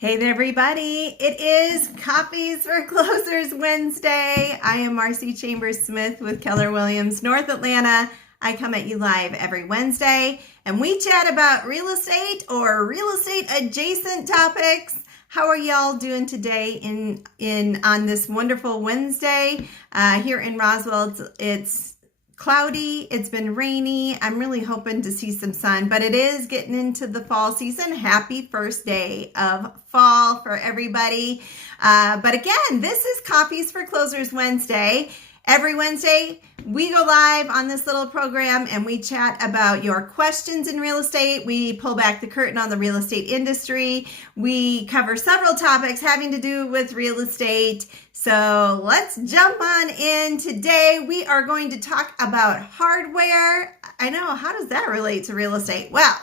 Hey there, everybody. It is Coffees for Closers Wednesday. I am marcichamberssmith with Keller Williams, North Atlanta. I come at you live every Wednesday, and we chat about real estate or real estate adjacent topics. How are y'all doing today on this wonderful Wednesday? Here in Roswell, it's cloudy, it's been rainy. I'm really hoping to see some sun, but it is getting into the fall season. Happy first day of fall for everybody. But again, this is Coffees for Closers Wednesday. Every Wednesday, we go live on this little program and we chat about your questions in real estate. We pull back the curtain on the real estate industry. We cover several topics having to do with real estate. So let's jump on in. Today, we are going to talk about hardware. I know, how does that relate to real estate? Well,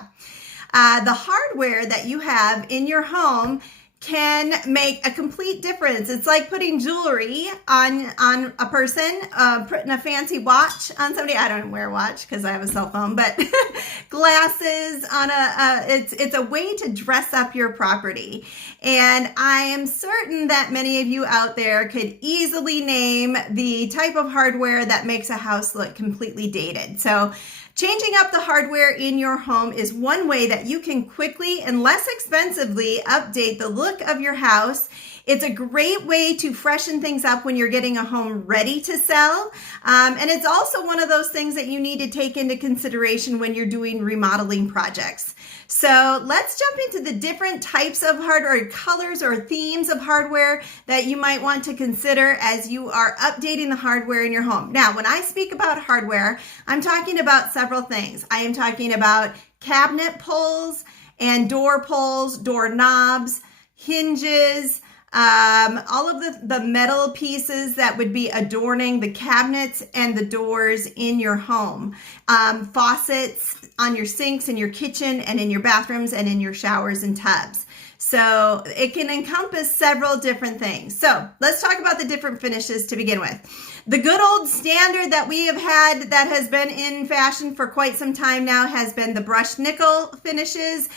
the hardware that you have in your home can make a complete difference. It's like putting jewelry on a person, putting a fancy watch on somebody. I don't wear a watch because I have a cell phone, but glasses on it's a way to dress up your property. And I am certain that many of you out there could easily name the type of hardware that makes a house look completely dated. So changing up the hardware in your home is one way that you can quickly and less expensively update the look of your house. It's a great way to freshen things up when you're getting a home ready to sell. And it's also one of those things that you need to take into consideration when you're doing remodeling projects. So let's jump into the different types of hardware, colors or themes of hardware that you might want to consider as you are updating the hardware in your home. Now, when I speak about hardware, I'm talking about several things. I am talking about cabinet pulls and door pulls, door knobs, hinges, all of the metal pieces that would be adorning the cabinets and the doors in your home, faucets on your sinks in your kitchen and in your bathrooms and in your showers and tubs. So it can encompass several different things. So let's talk about the different finishes to begin with. The good old standard that we have had that has been in fashion for quite some time now has been the brushed nickel finishes.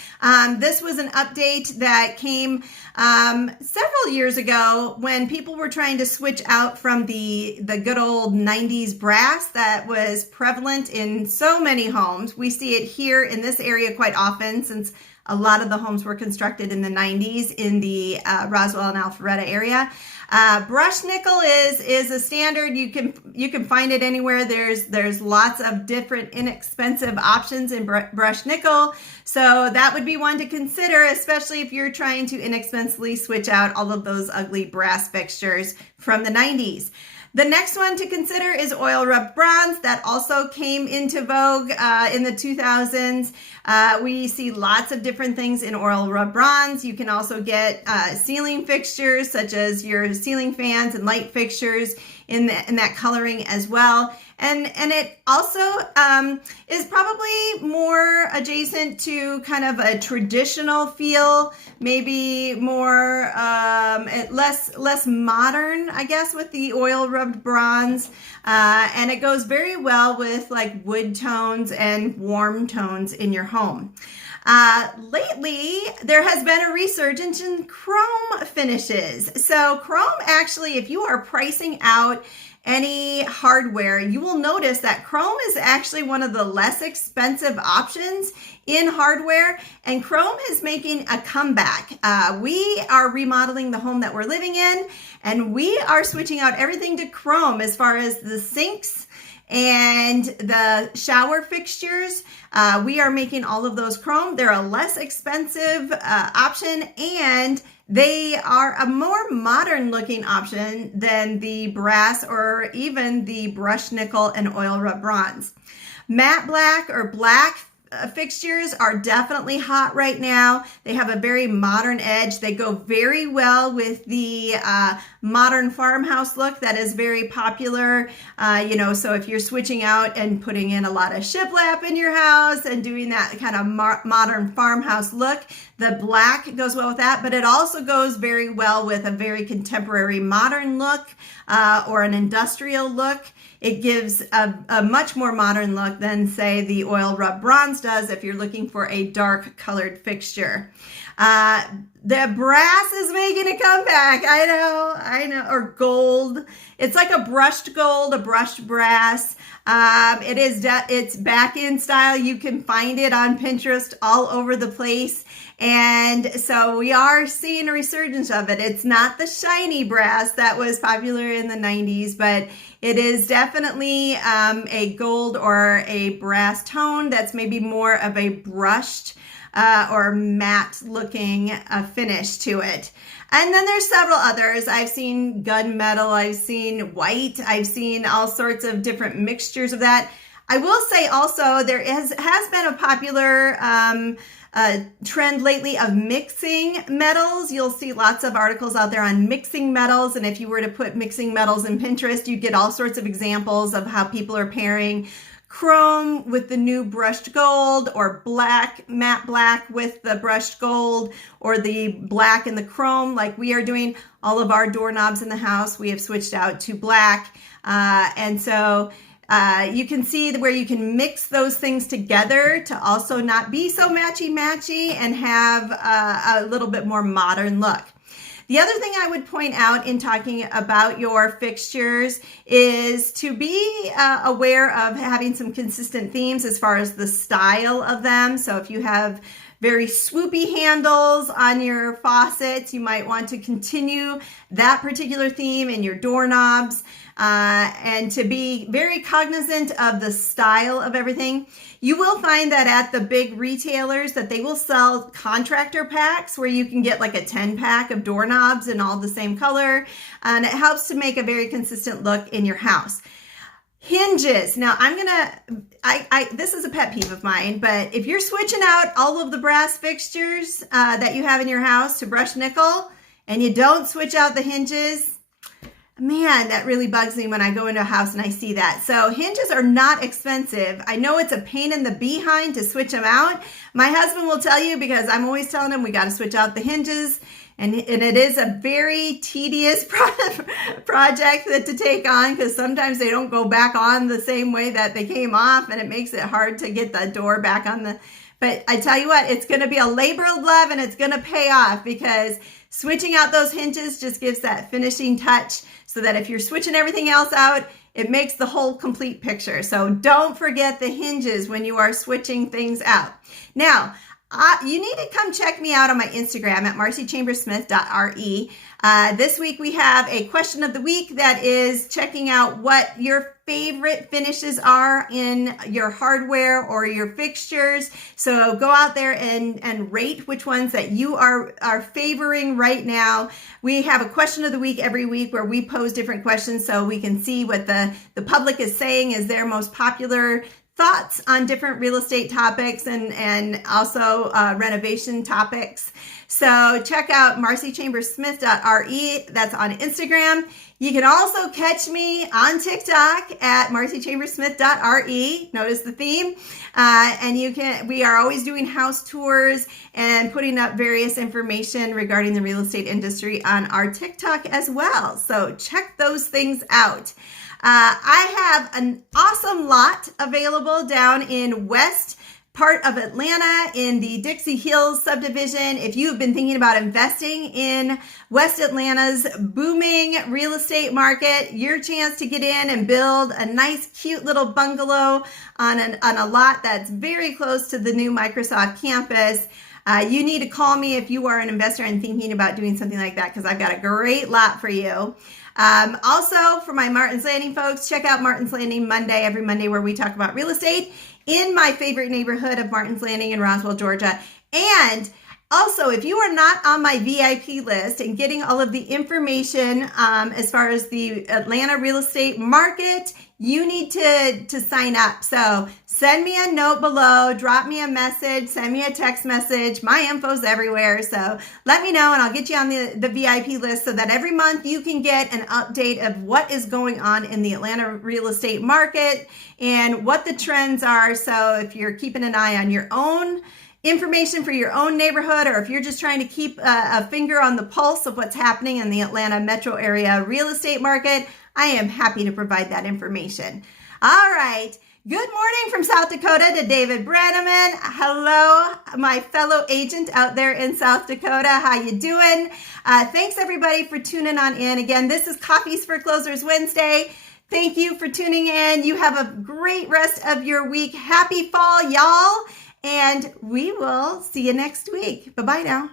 This was an update that came several years ago when people were trying to switch out from the good old 90s brass that was prevalent in so many homes. We see it here in this area quite often since a lot of the homes were constructed in the 90s in the Roswell and Alpharetta area. Brushed nickel is a standard. You can find it anywhere. There's lots of different inexpensive options in brushed nickel. So that would be one to consider, especially if you're trying to inexpensively switch out all of those ugly brass fixtures from the 90s. The next one to consider is oil rubbed bronze. That also came into vogue in the 2000s. We see lots of different things in oil rubbed bronze. You can also get ceiling fixtures such as your ceiling fans and light fixtures in that coloring as well. And it also is probably more adjacent to kind of a traditional feel, maybe more less modern, I guess, with the oil rubbed bronze. And it goes very well with like wood tones and warm tones in your home. Lately, there has been a resurgence in chrome finishes. So chrome actually, if you are pricing out any hardware, you will notice that chrome is actually one of the less expensive options in hardware, and chrome is making a comeback. We are remodeling the home that we're living in, and we are switching out everything to chrome as far as the sinks and the shower fixtures. We are making all of those chrome. They're a less expensive option, and they are a more modern looking option than the brass or even the brushed nickel and oil rubbed bronze. Matte black or black fixtures are definitely hot right now. They have a very modern edge. They go very well with the modern farmhouse look that is very popular. So if you're switching out and putting in a lot of shiplap in your house and doing that kind of modern farmhouse look, the black goes well with that, but it also goes very well with a very contemporary modern look or an industrial look. It gives a much more modern look than, say, the oil rub bronze does if you're looking for a dark colored fixture. The brass is making a comeback. I know. Or gold. It's like a brushed gold, a brushed brass. It's back in style. You can find it on Pinterest all over the place. And so we are seeing a resurgence of it. It's not the shiny brass that was popular in the 90s, but it is definitely a gold or a brass tone that's maybe more of a brushed or matte looking finish to it. And then there's several others. I've seen gunmetal, I've seen white, I've seen all sorts of different mixtures of that. I will say also there has been a popular trend lately of mixing metals. You'll see lots of articles out there on mixing metals, and if you were to put mixing metals in Pinterest, you'd get all sorts of examples of how people are pairing chrome with the new brushed gold, or black, matte black with the brushed gold, or the black and the chrome like we are doing. All of our doorknobs in the house, we have switched out to black. And so you can see where you can mix those things together to also not be so matchy-matchy and have a little bit more modern look. The other thing I would point out in talking about your fixtures is to be aware of having some consistent themes as far as the style of them. So if you have very swoopy handles on your faucets, you might want to continue that particular theme in your doorknobs, and to be very cognizant of the style of everything. You will find that at the big retailers that they will sell contractor packs where you can get like a 10-pack of doorknobs in all the same color, and it helps to make a very consistent look in your house. Hinges. Now this is a pet peeve of mine, but if you're switching out all of the brass fixtures that you have in your house to brushed nickel and you don't switch out the hinges, man, that really bugs me when I go into a house and I see that. So hinges are not expensive. I know it's a pain in the behind to switch them out. My husband will tell you, because I'm always telling him we got to switch out the hinges. And it is a very tedious project to take on, because sometimes they don't go back on the same way that they came off, and it makes it hard to get the door back on the... But I tell you what, it's going to be a labor of love, and it's going to pay off, because switching out those hinges just gives that finishing touch, so that if you're switching everything else out, it makes the whole complete picture. So don't forget the hinges when you are switching things out. Now, you need to come check me out on my Instagram at marcichamberssmith.re. This week we have a question of the week that is checking out what your favorite finishes are in your hardware or your fixtures. So go out there and rate which ones that you are favoring right now. We have a question of the week every week where we pose different questions so we can see what the public is saying is their most popular thoughts on different real estate topics and also renovation topics. So check out marcichamberssmith.re. That's on Instagram. You can also catch me on TikTok at marcichamberssmith.re. Notice the theme. And we are always doing house tours and putting up various information regarding the real estate industry on our TikTok as well. So check those things out. I have an awesome lot available down in west part of Atlanta in the Dixie Hills subdivision. If you've been thinking about investing in West Atlanta's booming real estate market, your chance to get in and build a nice, cute little bungalow on a lot that's very close to the new Microsoft campus. You need to call me if you are an investor and thinking about doing something like that, because I've got a great lot for you. Also, for my Martin's Landing folks, check out Martin's Landing every Monday, where we talk about real estate in my favorite neighborhood of Martin's Landing in Roswell, Georgia. And also, if you are not on my VIP list and getting all of the information as far as the Atlanta real estate market, you need to sign up. So send me a note below, drop me a message, send me a text message. My info's everywhere. So let me know and I'll get you on the VIP list so that every month you can get an update of what is going on in the Atlanta real estate market and what the trends are. So if you're keeping an eye on your own information for your own neighborhood, or if you're just trying to keep a finger on the pulse of what's happening in the Atlanta metro area real estate market, I am happy to provide that information. All right. Good morning from South Dakota to David Brenneman. Hello, my fellow agent out there in South Dakota. How you doing? Thanks everybody for tuning on in. Again, this is Coffees for Closers Wednesday. Thank you for tuning in. You have a great rest of your week. Happy fall, y'all. And we will see you next week. Bye-bye now.